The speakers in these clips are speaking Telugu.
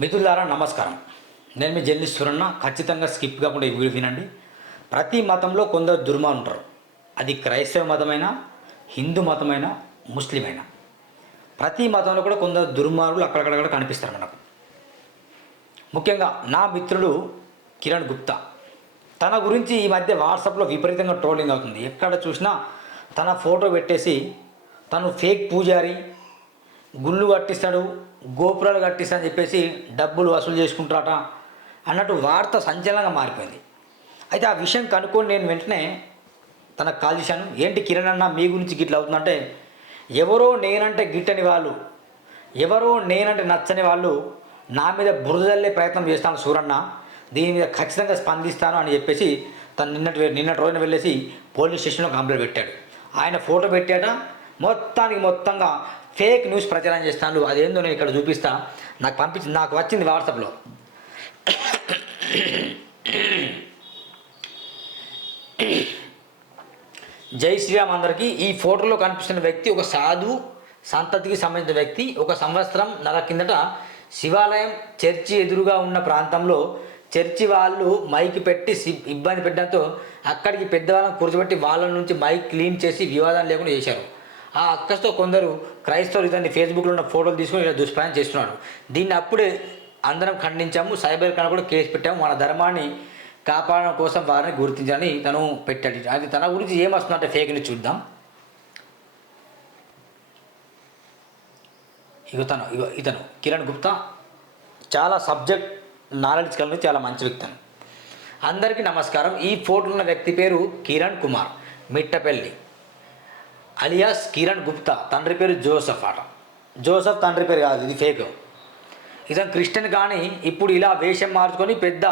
మిత్రులారా నమస్కారం. నేను మీ జర్నలిస్ట్ సురన్న ఖచ్చితంగా స్కిప్ కాకుండా ఈ వీడియో వినండి. ప్రతి మతంలో కొందరు దుర్మార్గులు ఉంటారు. అది క్రైస్తవ మతమైనా హిందూ మతమైనా ముస్లిం అయినా ప్రతి మతంలో కూడా కొందరు దుర్మార్గులు అక్కడక్కడ కనిపిస్తారు మనకు. ముఖ్యంగా నా మిత్రుడు కిరణ్ గుప్తా. తన గురించి ఈ మధ్య వాట్సాప్లో విపరీతంగా ట్రోలింగ్ అవుతుంది. ఎక్కడ చూసినా తన ఫోటో పెట్టేసి తను ఫేక్ పూజారి గుళ్ళు కట్టిస్తాడు గోపురాలు కట్టిస్తాడని చెప్పేసి డబ్బులు వసూలు చేసుకుంటారట అన్నట్టు వార్త సంచలనంగా మారిపోయింది. అయితే ఆ విషయం కనుక్కొని నేను వెంటనే తనకు కాల్ చేశాను. ఏంటి కిరణ్ అన్న మీ గురించి గిట్ల అవుతుందంటే ఎవరో నేనంటే గిట్టని వాళ్ళు ఎవరో నేనంటే నచ్చని వాళ్ళు నా మీద బురదల్లే ప్రయత్నం చేస్తాను సూరన్న దీని మీద ఖచ్చితంగా స్పందిస్తాను అని చెప్పేసి తను నిన్నటి నిన్నటి రోజున వెళ్ళేసి పోలీస్ స్టేషన్లో కంప్లైంట్ పెట్టాడు. ఆయన ఫోటో పెట్టాట మొత్తానికి మొత్తంగా ఫేక్ న్యూస్ ప్రచారం చేస్తాను అదేందో నేను ఇక్కడ చూపిస్తా. నాకు పంపించింది నాకు వచ్చింది వాట్సాప్లో జై శ్రీరామ్ అందరికీ. ఈ ఫోటోలో కనిపిస్తున్న వ్యక్తి ఒక సాధు సంతతికి సంబంధించిన వ్యక్తి ఒక సంవత్సరం నెల కిందట శివాలయం చర్చి ఎదురుగా ఉన్న ప్రాంతంలో చర్చి వాళ్ళు మైక్ పెట్టి ఇబ్బంది పెట్టడంతో అక్కడికి పెద్దవాళ్ళని కూర్చోబెట్టి వాళ్ళ నుంచి మైక్ క్లీన్ చేసి వివాదం లేకుండా చేశారు. ఆ అక్కస్తో కొందరు క్రైస్తవులు ఇతన్ని ఫేస్బుక్లో ఉన్న ఫోటోలు తీసుకొని ఇలా దుష్ప్రయాణం చేస్తున్నాడు. దీన్ని అప్పుడే అందరం ఖండించాము సైబర్ కన్నా కూడా కేసు పెట్టాము మన ధర్మాన్ని కాపాడడం కోసం వారిని గుర్తించాలని తను పెట్టాడు. అది తన గురించి ఏమొస్తుందంటే ఫేక్ని చూద్దాం. ఇక తను ఇక ఇతను కిరణ్ గుప్తా చాలా సబ్జెక్ట్ నాలెడ్జ్ కలిగి చాలా మంచి వ్యక్తి అందరికీ నమస్కారం. ఈ ఫోటోలో ఉన్న వ్యక్తి పేరు కిరణ్ కుమార్ మిట్టపల్లి. అలియాస్ కిరణ్ గుప్తా తండ్రి పేరు జోసఫ్ అట. జోసఫ్ తండ్రి పేరు కాదు ఇది ఫేక్. ఇతను క్రిస్టియన్ కానీ ఇప్పుడు ఇలా వేషం మార్చుకొని పెద్ద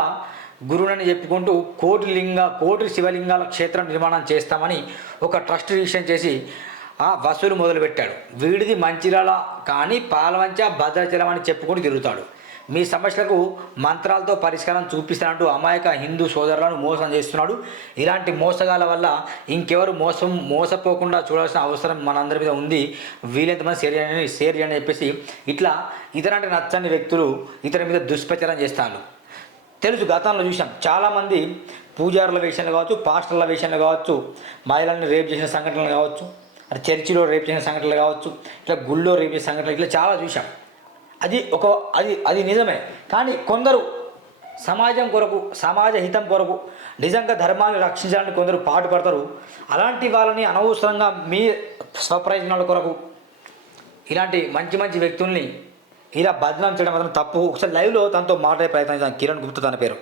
గురువునని చెప్పుకుంటూ కోటి లింగ కోటి శివలింగాల క్షేత్రం నిర్మాణం చేస్తామని ఒక ట్రస్ట్ రిజిస్ట్రేషన్ చేసి ఆ వసూలు మొదలుపెట్టాడు. వీడిది మంచిర్యాల కానీ పాలవంచ భద్రాచలం అని చెప్పుకొని తిరుగుతాడు. మీ సమస్యలకు మంత్రాలతో పరిష్కారం చూపిస్తానంటూ అమాయక హిందూ సోదరులను మోసం చేస్తున్నాడు. ఇలాంటి మోసగాల వల్ల ఇంకెవరు మోసం మోసపోకుండా చూడాల్సిన అవసరం మనందరి మీద ఉంది. వీలైనంతమంది షేర్ చేయండి షేర్ చేయండి అని చెప్పేసి ఇట్లా ఇతరంటే నచ్చని వ్యక్తులు ఇతని మీద దుష్ప్రచారం చేస్తాను తెలుసు గతంలో చూసాం చాలామంది పూజారుల విషయంలో కావచ్చు పాస్టర్ల విషయంలో కావచ్చు మహిళల్ని రేప్ చేసిన సంఘటనలు కావచ్చు చర్చిలో రేప్ చేసిన సంఘటనలు కావచ్చు ఇట్లా గుళ్ళో రేప్ చేసిన సంఘటనలు ఇట్లా చాలా చూసాం అది ఒక అది అది నిజమే. కానీ కొందరు సమాజం కొరకు సమాజ హితం కొరకు నిజంగా ధర్మాన్ని రక్షించడానికి కొందరు పాటుపడతారు అలాంటి వాళ్ళని అనవసరంగా మీ స్వప్రయోజనాల కొరకు ఇలాంటి మంచి మంచి వ్యక్తుల్ని ఇలా బదనాం చేయడం మాత్రం తప్పు. ఒకసారి లైవ్లో తనతో మాట్లాడే ప్రయత్నం చేద్దాం. కిరణ్ గుప్తా తన పేరు.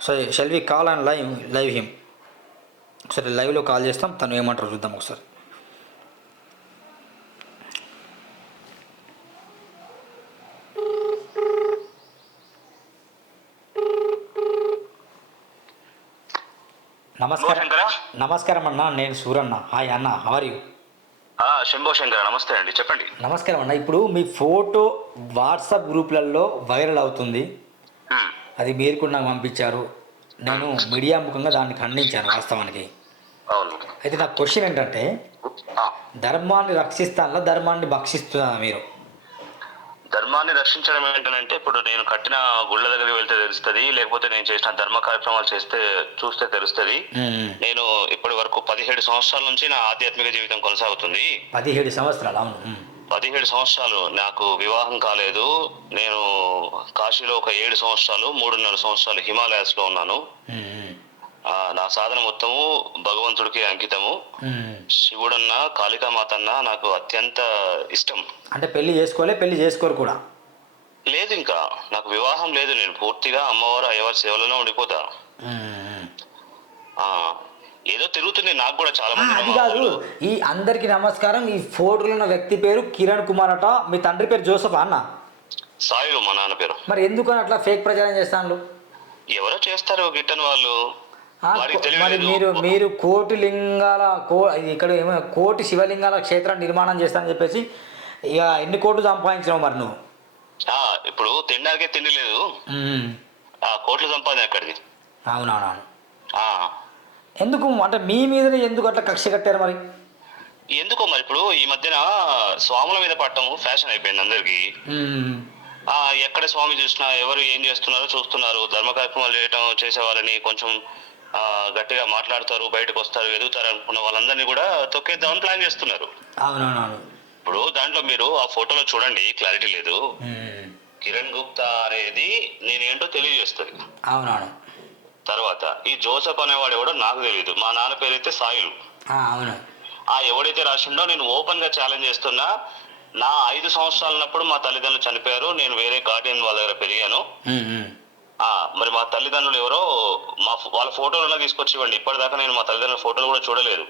So shall we call and live live him ఒకసారి లైవ్లో కాల్ చేస్తాం. తను ఏమంటారు చూద్దాం ఒకసారి. నమస్కారం. నమస్కారం అన్న నేను సూరన్న. హాయ్ అన్న how are you Shambho Shankara నమస్తే అండి. చెప్పండి. నమస్కారం అన్న ఇప్పుడు మీ ఫోటో వాట్సాప్ గ్రూప్లలో వైరల్ అవుతుంది. అది మీరు కూడా నాకు పంపించారు. నేను మీడియా ముఖంగా దాన్ని ఖండించాను వాస్తవానికి. అయితే నా క్వశ్చన్ ఏంటంటే ధర్మాన్ని రక్షిస్తానా ధర్మాన్ని భక్షిస్తున్నా మీరు? ధర్మాన్ని రక్షించడం ఏంటంటే ఇప్పుడు నేను కట్టిన గుళ్ళ దగ్గరికి వెళ్తే తెలుస్తుంది లేకపోతే నేను చేసిన ధర్మ కార్యక్రమాలు చేస్తే చూస్తే తెలుస్తుంది. నేను ఇప్పటి వరకు పదిహేడు సంవత్సరాల నుంచి నా ఆధ్యాత్మిక జీవితం కొనసాగుతుంది. పదిహేడు సంవత్సరాలు అవును. పదిహేడు సంవత్సరాలు నాకు వివాహం కాలేదు. నేను కాశీలో ఒక ఏడు సంవత్సరాలు మూడున్నర సంవత్సరాలు హిమాలయాస్లో ఉన్నాను నా సాధన మొత్తము భగవంతుడికి అంకితము. శివుడన్న కాళికామాత అన్న నాకు అత్యంత ఇష్టం. అంటే పెళ్ళి చేసుకోలే పెళ్ళి చేసుకోరు కూడా? లేదు ఇంకా. నాకు వివాహం లేదు నేను. పూర్తిగా అమ్మవారు అయ్యవారి సేవలోనే ఉండిపోతా. ఏదో తిరుగుతుంది. నాకు కూడా చాలా అది కాదు. ఈ అందరికి నమస్కారం. ఈ ఫోటోలో ఉన్న వ్యక్తి పేరు కిరణ్ కుమార్ అట. మీ తండ్రి పేరు జోసఫ్ అన్న? సాయిలు మా నాన్న పేరు. మరి ఎందుకు అని అట్లా ఫేక్ ప్రచారం చేస్తాను ఎవరో చేస్తారు గిట్టని వాళ్ళు. మరి మీరు మీరు కోటి లింగాల కో ఇక్కడ ఏమో కోటి శివలింగాల క్షేత్రం నిర్మాణం చేస్తానని చెప్పేసి ఇక ఎన్ని కోట్లు సంపాదించినావు మరి నువ్వు? ఇప్పుడు తినడానికే తిండి లేదు కోట్లు సంపాదన ఎక్కడిది అవునవునవును. ఎందుకు అంటే మీ మీదనే ఎందుకు అట్లా కక్ష కట్టారు మరి? ఎందుకో మరి ఇప్పుడు ఈ మధ్యన స్వాముల మీద పట్టడం ఫ్యాషన్ అయిపోయింది అందరికి. ఎక్కడ స్వామి చూసినా ఎవరు ఏం చేస్తున్నారో చూస్తున్నారు. ధర్మ కార్యక్రమాలు చేయటం చేసే వాళ్ళని కొంచెం గట్టిగా మాట్లాడతారు బయటకు వస్తారు ఎదుగుతారు అనుకున్న వాళ్ళందరినీ కూడా తొక్కేద్దామని ప్లాన్ చేస్తున్నారు. అవునవునవును. ఇప్పుడు దాంట్లో మీరు ఆ ఫోటోలో చూడండి క్లారిటీ లేదు. కిరణ్ గుప్తా అనేది నేనేంటో తెలియజేస్తుంది అవునవును. తర్వాత ఈ జోసెఫ్ అనేవాడు ఎవడో నాకు తెలియదు మా నాన్న పేరైతే సాయిలు. ఆ, అవును. ఆ ఎవడైతే రాసిండో నేను ఓపెన్గా ఛాలెంజ్ చేస్తున్నా నా ఐదు సంవత్సరాలన్నప్పుడు మా తల్లిదండ్రులు చనిపోయారు నేను వేరే గార్డియన్ వాళ్ళ దగ్గర పెరిగాను. మరి మా తల్లిదండ్రులు ఎవరో మా వాళ్ళ ఫోటోలు తీసుకొచ్చి ఇవ్వండి ఇప్పటిదాకా నేను మా తల్లిదండ్రుల ఫోటోలు కూడా చూడలేదు.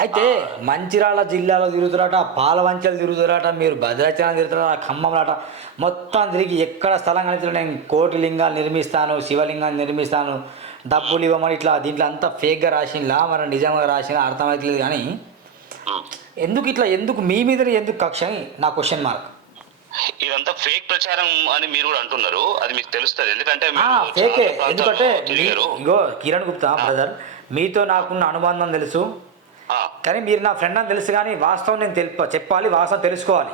అయితే మంచిర్యాల జిల్లాలో తిరుగుతురాట పాలవంచలు తిరుగుతురాట మీరు భద్రాచలం తిరుగుతురాట ఖమ్మంలాట మొత్తం తిరిగి ఎక్కడ స్థలం కనిపించిన నేను కోటి లింగాలు నిర్మిస్తాను శివలింగాన్ని నిర్మిస్తాను డబ్బులు ఇవ్వమని ఇట్లా దీంట్లో అంతా ఫేక్గా రాసిందా మరి నిజంగా రాసిందా అర్థమవుతలేదు కానీ. ఎందుకు ఇట్లా ఎందుకు మీ మీద ఎందుకు కక్ష నా క్వశ్చన్ మార్క్ ఇదంతా ఫేక్ ప్రచారం అని మీరు కూడా అంటున్నారు. అది మీకు తెలుస్తుంది. ఎందుకంటే ఫేకే. ఎందుకంటే ఇగో కిరణ్ గుప్తా బ్రదర్ మీతో నాకున్న అనుబంధం తెలుసు. కానీ మీరు నా ఫ్రెండ్ అని తెలుసు కానీ వాస్తవం నేను తెలుప చెప్పాలి వాస్తవం తెలుసుకోవాలి.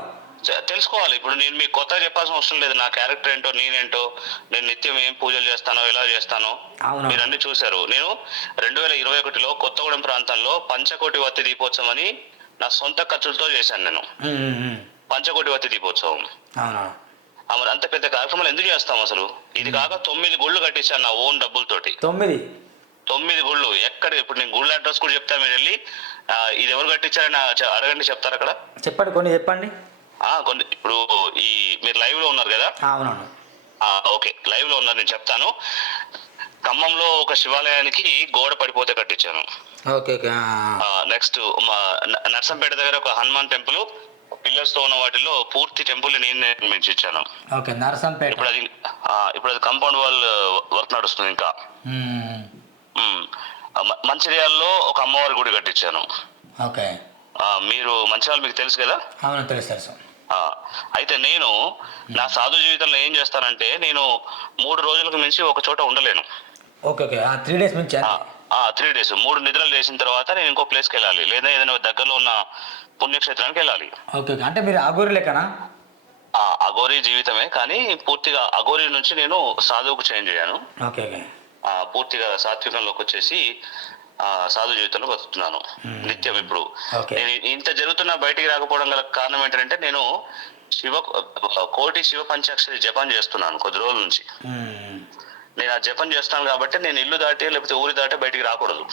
తెలుసుకోవాలి. ఇప్పుడు నేను మీకు కొత్తగా చెప్పాల్సిన అవసరం లేదు. నా క్యారెక్టర్ ఏంటో నేనేంటో నేను నిత్యం ఏం పూజలు చేస్తానో ఎలా చేస్తానో. మీరు అన్ని చూశారు. నేను రెండు వేల ఇరవై ఒకటిలో కొత్తగూడెం ప్రాంతంలో పంచకోటి వత్తి దీపోత్సవం అని నా సొంత ఖర్చులతో చేశాను నేను. పంచకోటి వత్తి దీపోత్సవం మరి అంత పెద్ద కార్యక్రమాలు ఎందుకు చేస్తాం అసలు? ఇది కాక తొమ్మిది గుళ్ళు కట్టించాను నా ఓన్ డబ్బులతోటి. తొమ్మిది? తొమ్మిది గుళ్ళు. ఎక్కడ? ఇప్పుడు నేను గుళ్ళ అడ్రస్ కూడా చెప్తా మీరు వెళ్ళి. ఇది ఎవరు కట్టించారని అడగండి చెప్తారు అక్కడ? చెప్పండి కొన్ని చెప్పండి. కొన్ని ఇప్పుడు ఈ మీరు లైవ్లో ఉన్నారు కదా? అవునవును. ఓకే. లైవ్లో ఉన్నారు నేను చెప్తాను. ఖమ్మంలో ఒక శివాలయానికి గోడ పడిపోతే కట్టించాను. నెక్స్ట్ నర్సంపేట దగ్గర ఒక హనుమాన్ టెంపుల్. పిల్లర్స్తో ఉన్న వాటిలో పూర్తి టెంపుల్ నేను నిర్మించి ఇచ్చాను ఓకే నరసంపేట. ఇప్పుడు అది ఇప్పుడు అది కాంపౌండ్ వాల్ వర్క్ నడుస్తుంది ఇంకా. మంచిర్యాలలో ఒక అమ్మవారి గుడి కట్టించాను ఓకే. మీరు మంచిర్యాల మీకు తెలుసు కదా? అవును తెలుసు తెలుసు. అయితే నేను నా సాధు జీవితంలో ఏం చేస్తానంటే నేను మూడు రోజులకు మించి ఒక చోట ఉండలేను. Okay okay. త్రీ డేస్ నుంచి అంతే. త్రీ డేస్ మూడు నిద్రలు చేసిన తర్వాత నేను ఇంకో ప్లేస్కి వెళ్ళాలి లేదా ఏదైనా దగ్గరలో ఉన్న పుణ్యక్షేత్రానికి వెళ్ళాలి. ఓకే అంటే మీరు అగోరి లెక్కనా? జీవితమే. కానీ పూర్తిగా అఘోరీ నుంచి నేను సాధువుకు చేంజ్ అయ్యాను. ఓకే పూర్తిగా సాత్వికంలోకి వచ్చేసి ఆ, సాధు జీవితంలో బతుకుతున్నాను. నిత్యం ఇప్పుడు. నేను ఇంత జరుగుతున్నా బయటికి రాకపోవడం గల కారణం ఏంటంటే నేను శివ కోటి శివ పంచాక్షరి జపం చేస్తున్నాను కొద్ది రోజుల నుంచి. నేను ఆ జపం చేస్తాను కాబట్టి నేను ఇల్లు దాటి లేకపోతే ఊరి దాటి బయటికి రాకూడదు.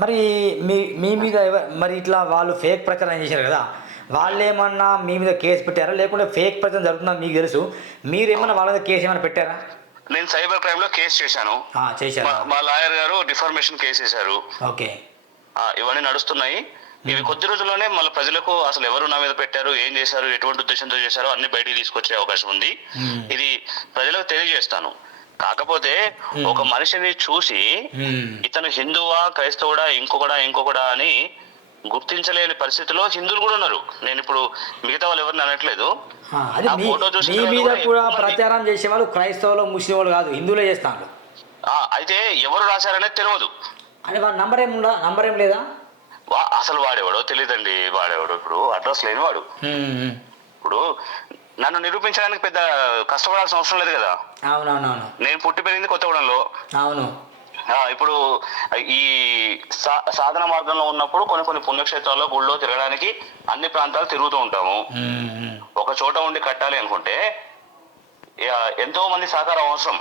మరి మీ మీ మీద మరి ఇట్లా వాళ్ళు ఫేక్ ప్రచారం చేశారు కదా వాళ్ళు ఏమన్నా మీ మీద కేసు పెట్టారా? లేకుంటే ఫేక్ ప్రచారం జరుగుతుందని మీకు తెలుసు మీరేమన్నా వాళ్ళ మీద కేసు ఏమైనా పెట్టారా? నేను సైబర్ క్రైమ్లో కేసు చేశాను. ఆ, చేశారా? మా- లాయర్ గారు డిఫర్మేషన్ కేసు వేశారు ఓకే. ఇవన్నీ నడుస్తున్నాయి. ఇవి కొద్ది రోజుల్లోనే మళ్ళీ ప్రజలకు అసలు ఎవరు నా మీద పెట్టారు ఏం చేశారు ఎటువంటి ఉద్దేశంతో చేశారో అన్ని బయటికి తీసుకొచ్చే అవకాశం ఉంది. ఇది ప్రజలకు తెలియజేస్తాను. కాకపోతే ఒక మనిషిని చూసి. ఇతను హిందువా క్రైస్తవుడా ఇంకొకడా ఇంకొకడా అని గుర్తించలేని పరిస్థితిలో హిందువులు కూడా ఉన్నారు. నేను ఇప్పుడు మిగతా వాళ్ళు ఎవరిని అనట్లేదు. మీ మీద కూడా ప్రచారం చేసేవాళ్ళు క్రైస్తవులు ముస్లిం వాళ్ళు కాదు హిందువులే చేస్తాను అయితే ఎవరు రాశారనేది తెలియదు అని వాళ్ళ నంబర్ ఏం నంబర్ ఏం లేదా? అసలు వాడేవాడో తెలియదండి వాడేవాడు ఇప్పుడు అడ్రస్ లేనివాడు. ఇప్పుడు నన్ను నిరూపించడానికి పెద్ద కష్టపడాల్సిన అవసరం లేదు కదా. అవునవునవును. నేను పుట్టి పెరిగింది కొత్తగూడెంలో. అవును. ఇప్పుడు ఈ సాధన మార్గంలో ఉన్నప్పుడు కొన్ని కొన్ని పుణ్యక్షేత్రాల్లో గుళ్ళో తిరగడానికి అన్ని ప్రాంతాలు తిరుగుతూ ఉంటాము. ఒక చోట ఉండి కట్టాలి అనుకుంటే ఎంతో మంది సహకారం అవసరం.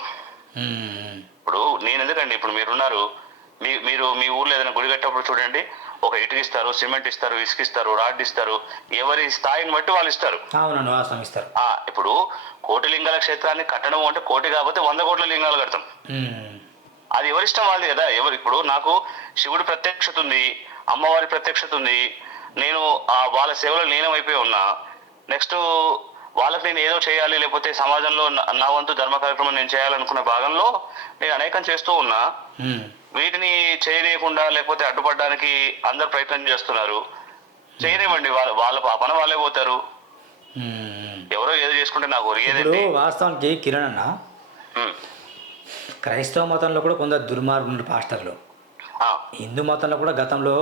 ఇప్పుడు నేను ఎందుకండి ఇప్పుడు మీరున్నారు? మీ మీరు మీ ఊర్లో ఏదైనా గుడి కట్టేటప్పుడు చూడండి ఒక ఇటుక ఇస్తారు సిమెంట్ ఇస్తారు ఇసుక ఇస్తారు రాడ్ ఇస్తారు ఎవరి స్థాయిని బట్టి వాళ్ళు ఇస్తారు ఇప్పుడు కోటి లింగాల క్షేత్రాన్ని కట్టడం అంటే కోటి కాకపోతే వంద కోట్ల లింగాలు కడతాం. అది ఎవరిష్టం వాళ్ళది కదా ఎవరు ఇప్పుడు నాకు శివుడి ప్రత్యక్షత ఉంది అమ్మవారి ప్రత్యక్షత ఉంది నేను ఆ వాళ్ళ సేవలో లీనమైపోయి ఉన్నా నెక్స్ట్ వాళ్ళకి నేను ఏదో చేయాలి లేకపోతే సమాజంలో నా- వంతు ధర్మ కార్యక్రమం నేను చేయాలనుకున్న భాగంలో నేను అనేకం చేస్తూ ఉన్నా. వీటిని చేయనీయకుండా లేకపోతే అడ్డుపడడానికి అందరు ప్రయత్నం చేస్తున్నారు. చేయనివ్వండి వాళ్ళ వాళ్ళ పని వాళ్ళే పోతారు. ఎవరో ఏదో చేసుకుంటే నాకు వాస్తవానికి కిరణ్ అన్న. క్రైస్తవ మతంలో కూడా కొందరు దుర్మార్గులు పాస్టర్లు. హిందూ మతంలో కూడా గతంలో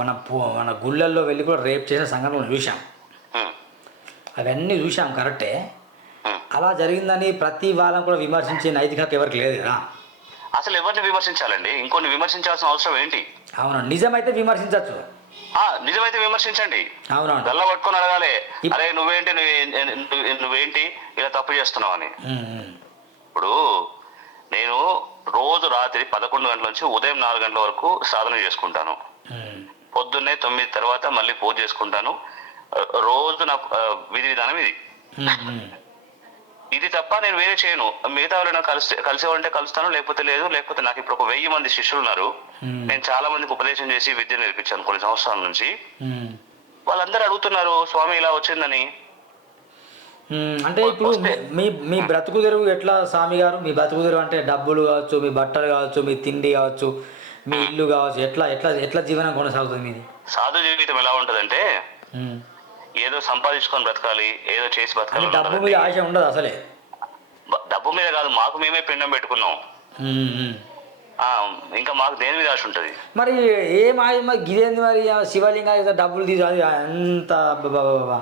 మన మన గుళ్ళల్లో వెళ్ళి కూడా రేప్ చేసిన సంఘటనలు చూసాం అవన్నీ చూసాం కరెక్టే. అలా జరిగిందని ప్రతి వాళ్ళని కూడా విమర్శించే నైతిక ఎవరికి లేదు కదా అసలు ఎవరిని విమర్శించాలండి? ఇంకొన్ని విమర్శించాల్సిన అవసరం ఏంటి? అవును నిజమైతే విమర్శించవచ్చు నిజమైతే విమర్శించండి. అవునవును. గల్ల పట్టుకొని అడగాలి. అరే నువ్వేంటి నువ్వే- నువ్వు- నువ్వేంటి ఇలా తప్పు చేస్తున్నావు అని. ఇప్పుడు నేను రోజు రాత్రి పదకొండు గంటల నుంచి ఉదయం నాలుగు గంటల వరకు సాధన చేసుకుంటాను. పొద్దున్నే తొమ్మిది తర్వాత మళ్ళీ పూజ చేసుకుంటాను. రోజు నా విధి విధానం ఇది. ఇది తప్ప నేను వేరే చేయను. మిగతా ఎవరైనా కలిసి కలిసేవాళ్ళంటే కలుస్తాను లేకపోతే లేదు లేకపోతే నాకు ఇప్పుడు ఒక వెయ్యి మంది శిష్యులు ఉన్నారు. నేను చాలా మందికి ఉపదేశం చేసి విద్య నేర్పించాను కొన్ని సంవత్సరాల నుంచి. వాళ్ళందరూ అడుగుతున్నారు స్వామి ఇలా వచ్చిందని. అంటే ఇప్పుడు మీ- మీ బ్రతుకు తెరువు ఎట్లా స్వామి గారు? మీ బ్రతుకు తెరువు అంటే డబ్బులు కావచ్చు మీ బట్టలు కావచ్చు మీ తిండి కావచ్చు మీ ఇల్లు కావచ్చు ఎట్లా ఎట్లా ఎట్లా జీవనం కొనసాగుతుంది మీది? సాధు జీవితం ఎలా ఉంటదంటే. ఏదో సంపాదించుకొని బ్రతకాలి ఏదో చేసి బ్రతకాలి డబ్బు. మీద ఆశ ఉండదు అసలే. డబ్బు మీద కాదు మాకు మేమే పిండం పెట్టుకున్నాం. ఇంకా మాకు దేని మీద ఆశ ఉంటది? మరి ఏం ఆశ మరి గిదేంది మరి శివలింగ డబ్బులు తీసు అది అంత బాబా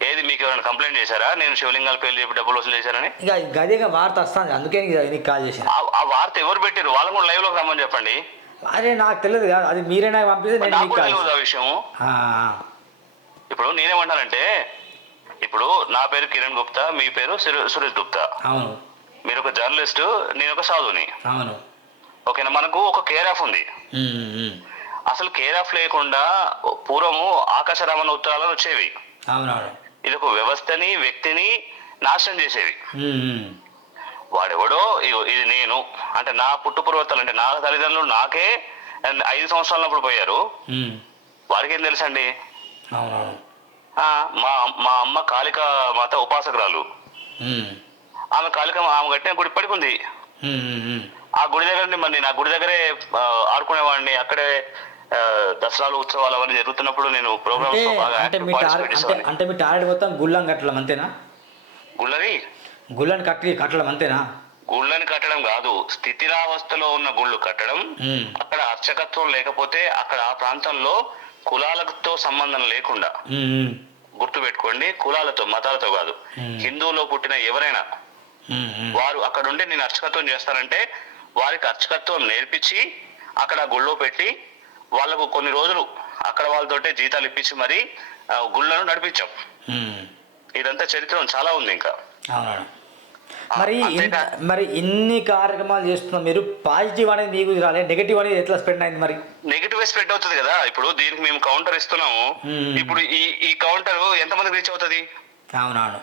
ఏది మీకు ఎవరైనా కంప్లైంట్ చేశారా? నేను శివలింగాల పేర్లు చెప్పి డబ్బులు వసూలు చేశానని? ఇక గదిగా వార్త వస్తుంది అందుకే నీకు కాల్ చేసిన ఆ- వార్త ఎవరు పెట్టారు వాళ్ళని కూడా లైవ్లోకి రమ్మని చెప్పండి. అరే నాకు తెలియదు కదా అది మీరే నాకు పంపిస్తే నేను ఆ విషయం. ఇప్పుడు నేనేమంటానంటే ఇప్పుడు నా పేరు కిరణ్ గుప్తా మీ పేరు సురే- సురేష్ గుప్తా. అవును. మీరు ఒక జర్నలిస్ట్ నేను ఒక సాధుని అవును. ఓకేనా? మనకు ఒక కేర్ ఆఫ్ ఉంది. అసలు కేర్ ఆఫ్ లేకుండా పూర్వము ఆకాశరామణ ఉత్తరాలను వచ్చేవి. ఇది ఒక వ్యవస్థని వ్యక్తిని నాశనం చేసేవి. వాడెవడో ఇది నేను. అంటే నా పుట్టు పూర్వతలు అంటే నా తల్లిదండ్రులు నాకే ఐదు సంవత్సరాలప్పుడు పోయారు. వారికి ఏం తెలుసండి? మా మా అమ్మ కాళిక మాత ఉపాసకురాలు. ఆమె కాళిక ఆమె కట్టిన గుడి ఉమ్. ఆ గుడి దగ్గర మరి నా గుడి దగ్గరే ఆడుకునేవాడిని. అక్కడే దసరాలు ఉత్సవాలు అవన్నీ జరుగుతున్నప్పుడు నేను ప్రోగ్రామ్స్ బాగా అంటే మీ టార్గెట్ మొత్తం గుళ్ళని కట్టడం అంతేనా? గుళ్ళని? గుళ్ళని కట్టి కట్టడం అంతేనా? గుళ్ళని కట్టడం కాదు. స్థితిరావస్థలో ఉన్న గుళ్ళు కట్టడం. అక్కడ అర్చకత్వం లేకపోతే అక్కడ ఆ ప్రాంతంలో కులాలతో సంబంధం లేకుండా. గుర్తు పెట్టుకోండి కులాలతో మతాలతో కాదు. హిందువులో పుట్టిన ఎవరైనా. వారు అక్కడ ఉండి నేను అర్చకత్వం చేస్తానంటే వారికి అర్చకత్వం నేర్పించి అక్కడ గుళ్ళో పెట్టి వాళ్ళకు కొన్ని రోజులు అక్కడ వాళ్ళతోటే జీతాలు ఇప్పించి మరి గుళ్ళను నడిపించాం. ఇదంతా చరిత్ర చాలా ఉంది ఇంకా మరి? మరి ఇన్ని కార్యక్రమాలు చేస్తున్నాం మీరు పాజిటివ్ అనేది మీకు రాలే నెగిటివ్ అనేది ఎట్లా స్పెండ్ అయింది మరి నెగిటివ్ స్ప్రెడ్ అవుతుంది కదా. ఇప్పుడు దీనికి మేము కౌంటర్ ఇస్తున్నాము. ఇప్పుడు ఈ ఈ కౌంటర్ ఎంతమందికి రీచ్ అవుతుంది? అవునవును.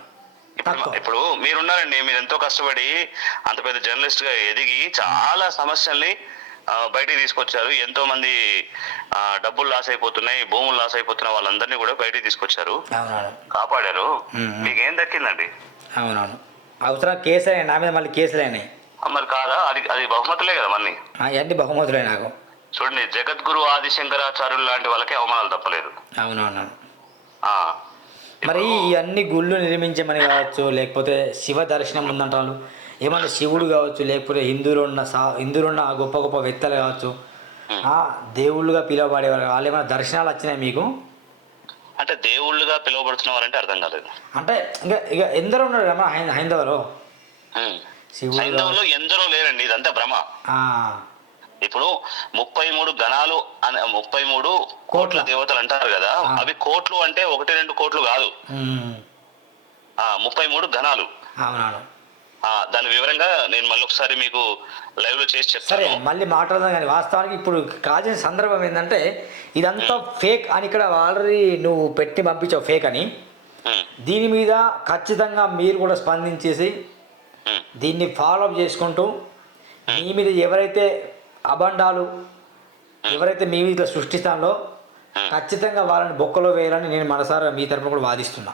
ఇప్పుడు మీరున్నారండి మీరు ఎంతో కష్టపడి అంత పెద్ద జర్నలిస్ట్గా ఎదిగి చాలా సమస్యల్ని బయటికి తీసుకొచ్చారు. ఎంతో మంది డబ్బులు లాస్ అయిపోతున్నాయి భూములు లాస్ అయిపోతున్న వాళ్ళందరినీ కూడా బయటికి తీసుకొచ్చారు. కాపాడారు. మీకేం దక్కిందండి? అవునవును. అవసరం కేసులు నా మీద మళ్ళీ కేసులు అయినాయి ఆ, మరి కాదా? అది అది బహుమతులే కదా మన్ని అవన్నీ బహుమతులే నాకు. చూడండి జగద్గురు ఆదిశంకరాచార్యులు లాంటి వాళ్ళకే అవమానాలు తప్పలేదు. అవునవును. ఆ, మరి ఈ అన్ని గుళ్ళు నిర్మించమని కావచ్చు లేకపోతే శివ దర్శనం ఉందంటారు. ఏమన్నా శివుడు కావచ్చు లేకపోతే హిందువులు ఉన్న సా హిందువులు ఉన్న గొప్ప గొప్ప వ్యక్తులు కావచ్చు ఆ, దేవుళ్ళుగా పిలువబడేవారు వాళ్ళు ఏమైనా దర్శనాలు వచ్చినాయి మీకు? అంటే దేవుళ్ళుగా పిలువబడుతున్నవారంటే అర్థం కాలేదు. అంటే ఇక ఇక ఎందరో ఉన్నారు కదా హైంద హైందవరు మ్మ్. శివుడు హైందవులు ఎందరో లేరండి ఇదంతా భ్రమ. ఇప్పుడు ముప్పై మూడు గణాలు అనే ముప్పై మూడు కోట్ల. దేవతలు అంటారు కదా. అవి కోట్లు అంటే ఒకటి రెండు కోట్లు కాదు. ఆ ముప్పై మూడు గణాలు. దాని వివరంగా నేను మళ్ళీ ఒకసారి మీకు లైవ్లో చేసి సరే చెప్తాను మళ్ళీ మాట్లాడదాం కానీ వాస్తవానికి ఇప్పుడు కాల్చిన సందర్భం ఏంటంటే ఇదంతా ఫేక్ అని ఇక్కడ ఆల్రెడీ నువ్వు పెట్టి పంపించావు ఫేక్ అని. దీని మీద ఖచ్చితంగా మీరు కూడా స్పందించేసి దీన్ని ఫాలో అప్ చేసుకుంటూ మీ మీద ఎవరైతే అబండాలు ఎవరైతే మీ మీద సృష్టిస్తానో ఖచ్చితంగా వాళ్ళని బొక్కలో వేయాలని నేను మనసారా మీ తరపున కూడా వాదిస్తున్నా.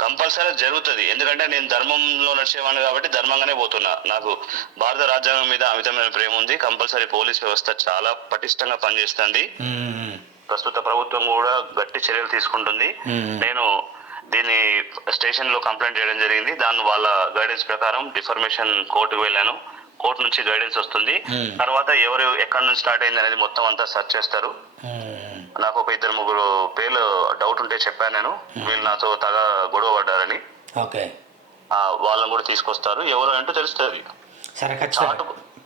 కంపల్సరీ జరుగుతుంది. ఎందుకంటే నేను ధర్మంలో నడిచేవాడిని కాబట్టి ధర్మంగానే పోతున్నా. నాకు భారత రాజ్యాంగం మీద అమితమైన ప్రేమ ఉంది. కంపల్సరీ పోలీస్ వ్యవస్థ చాలా పటిష్టంగా పనిచేస్తుంది. ప్రస్తుత ప్రభుత్వం కూడా గట్టి చర్యలు తీసుకుంటుంది. నేను దీన్ని స్టేషన్లో కంప్లైంట్ చేయడం జరిగింది. దాని వాళ్ళ గైడెన్స్ ప్రకారం డిఫర్మేషన్ కోర్టుకు వెళ్ళాను. కోర్టు నుంచి గైడెన్స్ వస్తుంది. తర్వాత ఎవరు ఎక్కడి నుంచి స్టార్ట్ అయింది అనేది మొత్తం అంతా సెర్చ్ చేస్తారు. నాకు ఒక ఇద్దరు ముగ్గురు పేర్లు డౌట్ ఉంటే చెప్పాను నేను. వీళ్ళు నాతో తగ గొడవ పడ్డారని. ఓకే. వాళ్ళని కూడా తీసుకొస్తారు. ఎవరు అంటూ తెలుస్తుంది. సరే ఖచ్చితంగా.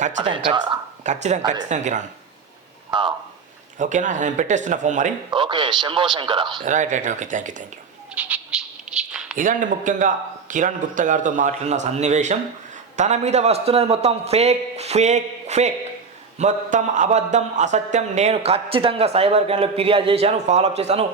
ఖచ్చితంగా ఖచ్చితంగా ఖచ్చితంగా కిరణ్. ఓకేనా? నేను పెట్టేస్తున్నా ఫోన్ మరి. Okay Shambho Shankara. Right right. Okay thank you thank you ఇదండి ముఖ్యంగా కిరణ్ గుప్తా గారితో మాట్లాడిన సన్నివేశం. తన మీద వస్తున్నది మొత్తం ఫేక్ ఫేక్ ఫేక్. మొత్తం అబద్ధం అసత్యం నేను ఖచ్చితంగా సైబర్ క్రైమ్లో ఫిర్యాదు చేశాను ఫాలోఅప్ చేశాను.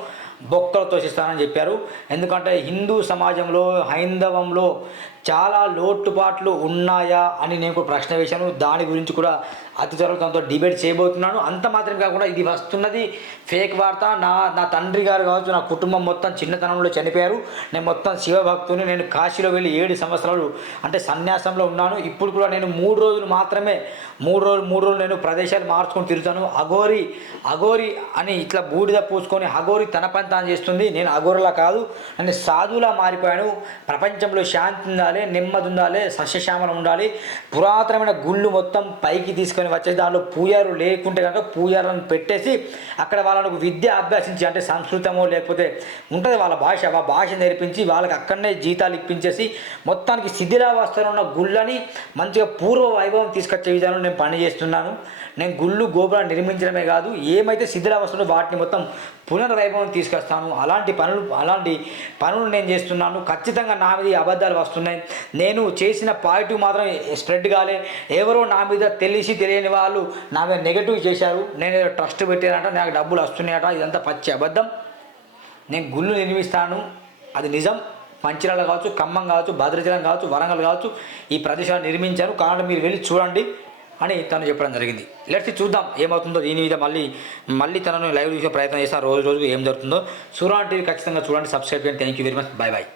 బొక్కలు తోసిస్తానని చెప్పారు. ఎందుకంటే హిందూ సమాజంలో హైందవంలో చాలా లోటుపాట్లు ఉన్నాయా అని నేను కూడా ప్రశ్న వేశాను. దాని గురించి కూడా అతి త్వరలో తనతో డిబేట్ చేయబోతున్నాను. అంత మాత్రం కాకుండా ఇది వస్తున్నది ఫేక్ వార్త. నా నా తండ్రి గారు కావచ్చు నా కుటుంబం మొత్తం చిన్నతనంలో చనిపోయారు. నేను మొత్తం శివభక్తుని నేను కాశీలో వెళ్ళి ఏడు సంవత్సరాలు అంటే సన్యాసంలో ఉన్నాను. ఇప్పుడు కూడా నేను మూడు రోజులు మాత్రమే మూడు రోజులు మూడు రోజులు నేను ప్రదేశాలు మార్చుకొని తిరుగుతాను. అఘోరి అఘోరి అని ఇట్లా బూడిద పూసుకొని అఘోరి తన పంత తాను చేస్తుంది. నేను అఘోరలా కాదు నేను సాధువులా మారిపోయాను. ప్రపంచంలో శాంతి ఉండాలి నెమ్మది ఉండాలి సస్యశ్యామలం ఉండాలి. పురాతనమైన గుళ్ళు మొత్తం పైకి తీసుకొని వచ్చేసి దానిలో పూజారు లేకుంటే కనుక పూజారులను పెట్టేసి అక్కడ వాళ్ళకు విద్య అభ్యసించి అంటే సంస్కృతమో లేకపోతే ఉంటుంది వాళ్ళ భాష ఆ భాష నేర్పించి వాళ్ళకి అక్కడనే జీతాలు ఇప్పించేసి మొత్తానికి శిథిలావస్థలో ఉన్న గుళ్ళని మంచిగా పూర్వ వైభవం తీసుకొచ్చే విధానం నేను పని చేస్తున్నాను. నేను గుళ్ళు గోపురాలు నిర్మించడమే కాదు ఏమైతే శిథిలావస్థలో వాటిని మొత్తం పునర్వైభవం తీసుకొస్తాను అలాంటి పనులు అలాంటి పనులు నేను చేస్తున్నాను. ఖచ్చితంగా నా మీద ఈ అబద్ధాలు వస్తున్నాయి. నేను చేసిన పాజిటివ్ మాత్రం స్ప్రెడ్ కాలే. ఎవరో నా మీద తెలిసి తెలియని వాళ్ళు నా మీద నెగటివ్ చేశారు. నేను ట్రస్ట్ పెట్టానంట నాకు డబ్బులు వస్తున్నాయట. ఇదంతా పచ్చి అబద్ధం. నేను గుళ్ళు నిర్మిస్తాను. అది నిజం. మంచిర్యాల కావచ్చు ఖమ్మం కావచ్చు భద్రాచలం కావచ్చు వరంగల్ కావచ్చు ఈ ప్రదేశాలు నిర్మించాను కాబట్టి మీరు వెళ్ళి చూడండి. అని తను చెప్పడం జరిగింది. లెట్స్ చూద్దాం ఏమవుతుందో దీని మీద మళ్ళీ మళ్ళీ తనను లైవ్ చూసే ప్రయత్నం చేస్తాను రోజు రోజు ఏం జరుగుతుందో. సూరాన్ టీవీ ఖచ్చితంగా చూడండి సబ్స్క్రైబ్ చేయండి. Thank you very much bye bye